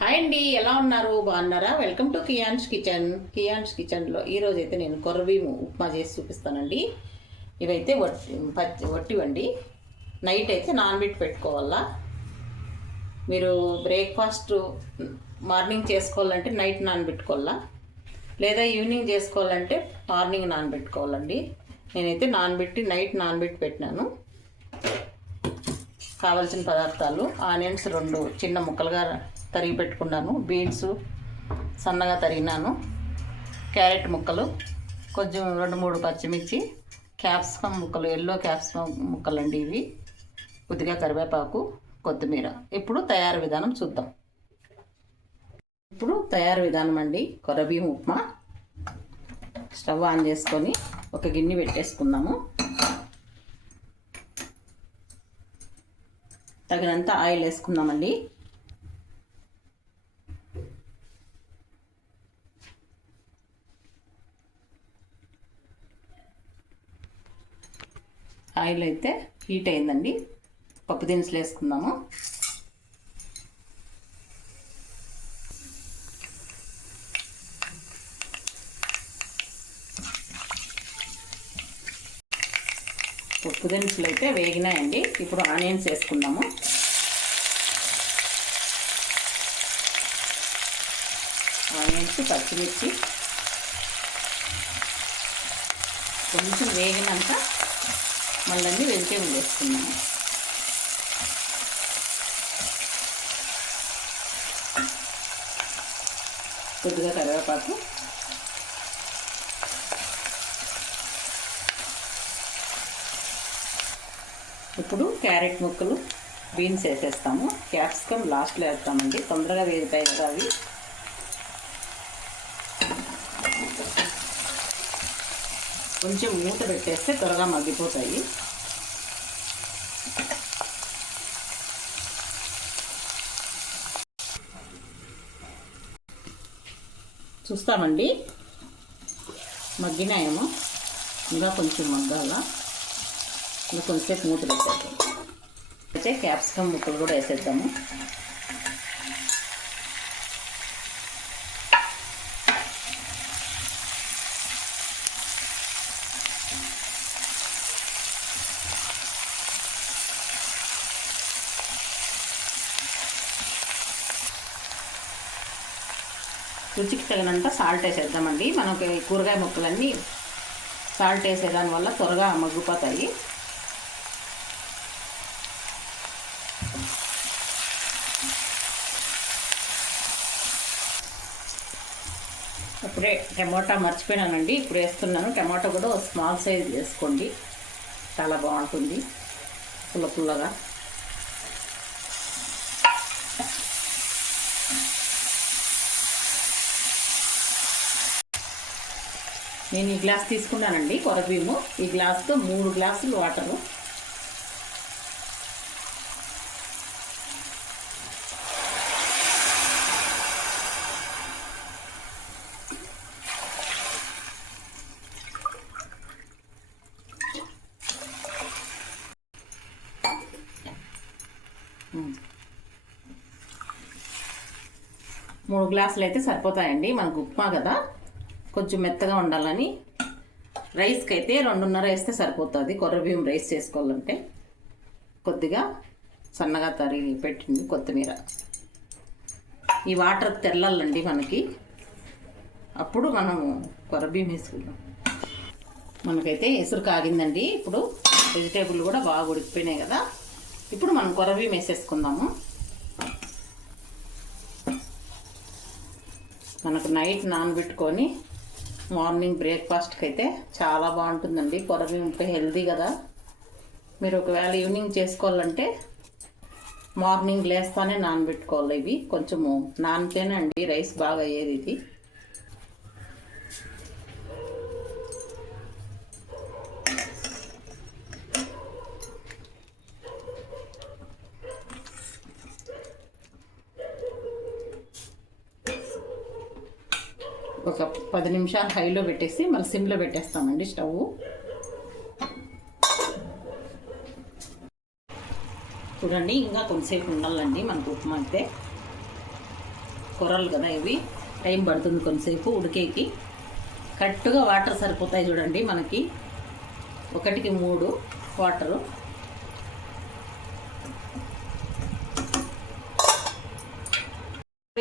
Hi అండి ఎలా ఉన్నారు? బాగున్నారా? Welcome to Kiyan's kitchen. Kiyan's కిచెన్లో ఈరోజు అయితే నేను కొర్రబీము ఉప్మా చేసి చూపిస్తానండి. ఇవైతే వట్టి పచ్చి వట్టివండి. నైట్ అయితే నానబెట్టి పెట్టుకోవాలా? మీరు బ్రేక్ఫాస్ట్ మార్నింగ్ చేసుకోవాలంటే నైట్ నానబెట్టుకోవాలా? లేదా ఈవినింగ్ చేసుకోవాలంటే మార్నింగ్ నానబెట్టుకోవాలండి. నేనైతే నానబెట్టి నైట్ నానబెట్టి పెట్టినాను. కావలసిన పదార్థాలు ఆనియన్స్ రెండు చిన్న ముక్కలుగా తరిగి పెట్టుకున్నాను. బీన్స్ సన్నగా తరిగినాను. క్యారెట్ ముక్కలు కొంచెం రెండు మూడు పచ్చిమిర్చి క్యాప్సికమ్ ముక్కలు ఎల్లో క్యాప్సికమ్ ముక్కలు అండి ఇవి. కొద్దిగా కరివేపాకు కొత్తిమీర. ఇప్పుడు తయారు విధానం చూద్దాం. ఇప్పుడు తయారు విధానం అండి. కొరబీం ఉప్మా. స్టవ్ ఆన్ చేసుకొని ఒక గిన్నె పెట్టేసుకుందాము. తగినంత ఆయిల్ వేసుకుందామండి. ఆయిల్ అయితే హీట్ అయిందండి. పప్పు దినుసులు వేసుకుందాము. పప్పు దినుసులు అయితే వేగినాయండి. ఇప్పుడు ఆనియన్స్ వేసుకుందాము ఆనియన్స్ పచ్చిమిర్చి కొంచెం వేగినాక మళ్ళీ వెజిటేబుల్ వేసుకున్నాము కొద్దిగా కరివేపాకు. ఇప్పుడు క్యారెట్ ముక్కలు బీన్స్ వేసేస్తాము. క్యాప్సికమ్ లాస్ట్లో వేస్తామండి తొందరగా వేగుతాయి కదా అవి. కొంచెం మూత పెట్టేస్తే త్వరగా మగ్గిపోతాయి. చూస్తామండి. మగ్గినాయేమో. ఇంకా కొంచెం మగ్గాల. ఇంకా కొంచెంసేపు మూత పెట్టేద్దాం. అయితే క్యాప్సికమ్ ముక్కలు కూడా వేసేద్దాము. రుచికి తగినంత సాల్ట్ వేసేద్దామండి. మనకి కూరగాయ ముక్కలన్నీ సాల్ట్ వేసేదాని వల్ల త్వరగా మగ్గిపోతాయి. ఇప్పుడే టమాటా మర్చిపోయినానండి. ఇప్పుడు వేస్తున్నాను. టమాటా కూడా స్మాల్ సైజ్ వేసుకోండి. చాలా బాగుంటుంది. పుల్ల పుల్లగా. నేను ఈ గ్లాస్ తీసుకున్నానండి కొరబీము ఈ గ్లాస్తో మూడు గ్లాసులు వాటరు. మూడు గ్లాసులు అయితే సరిపోతాయండి. మనకు ఉప్మా కదా. కొంచెం మెత్తగా ఉండాలని రైస్కి అయితే రెండున్నర వేస్తే సరిపోతుంది. కొర్ర బియ్యం రైస్ చేసుకోవాలంటే. కొద్దిగా సన్నగా తరిగి పెట్టింది కొత్తిమీర. ఈ వాటర్ తెల్లాలండి మనకి. అప్పుడు మనము కొర్ర బియ్యం వేసుకుందాం. మనకైతే ఎసురు కాగిందండి. ఇప్పుడు వెజిటేబుల్ కూడా బాగా ఉడికిపోయినాయి కదా. ఇప్పుడు మనం కొర్ర బియ్యం వేసేసుకుందాము. మనకు నైట్ నానబెట్టుకొని మార్నింగ్ బ్రేక్ఫాస్ట్కి అయితే చాలా బాగుంటుందండి. కొరవి ఉంటే హెల్దీ కదా. మీరు ఒకవేళ ఈవినింగ్ చేసుకోవాలంటే మార్నింగ్ లేస్తానే నానబెట్టుకోవాలి ఇవి. కొంచెము నానితేనే అండి రైస్ బాగా అయ్యేది ఇది. ఒక పది నిమిషాలు హైలో పెట్టేసి మళ్ళీ సిమ్లో పెట్టేస్తామండి స్టవ్. చూడండి ఇంకా కొంతసేపు ఉండాలండి మనకు ఉప్మా అయితే. కూరలు కదా ఇవి. టైం పడుతుంది కొంతసేపు ఉడికేకి. కరెక్ట్గా వాటర్ సరిపోతాయి చూడండి మనకి. ఒకటికి మూడు వాటరు.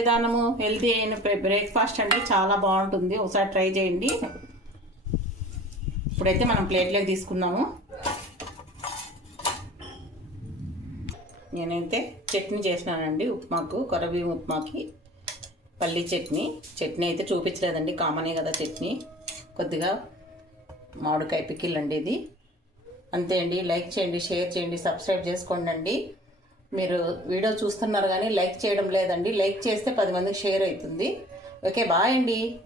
విధానము హెల్తీ అయిన బ్రేక్ఫాస్ట్ అంటే చాలా బాగుంటుంది. ఒకసారి ట్రై చేయండి. ఇప్పుడైతే మనం ప్లేట్లోకి తీసుకున్నాము. నేనైతే చట్నీ చేసినానండి ఉప్మాకు కొరబీం ఉప్మాకి పల్లి చట్నీ. చట్నీ అయితే చూపించలేదండి కామనే కదా చట్నీ. కొద్దిగా మామిడికాయ పికిల్ అండి ఇది. అంతే అండి లైక్ చేయండి షేర్ చేయండి సబ్స్క్రైబ్ చేసుకోండి అండి. మీరు వీడియో చూస్తున్నారు కానీ లైక్ చేయడం లేదండి. లైక్ చేస్తే పది మందికి షేర్ అవుతుంది. ఓకే బాయ్ అండి.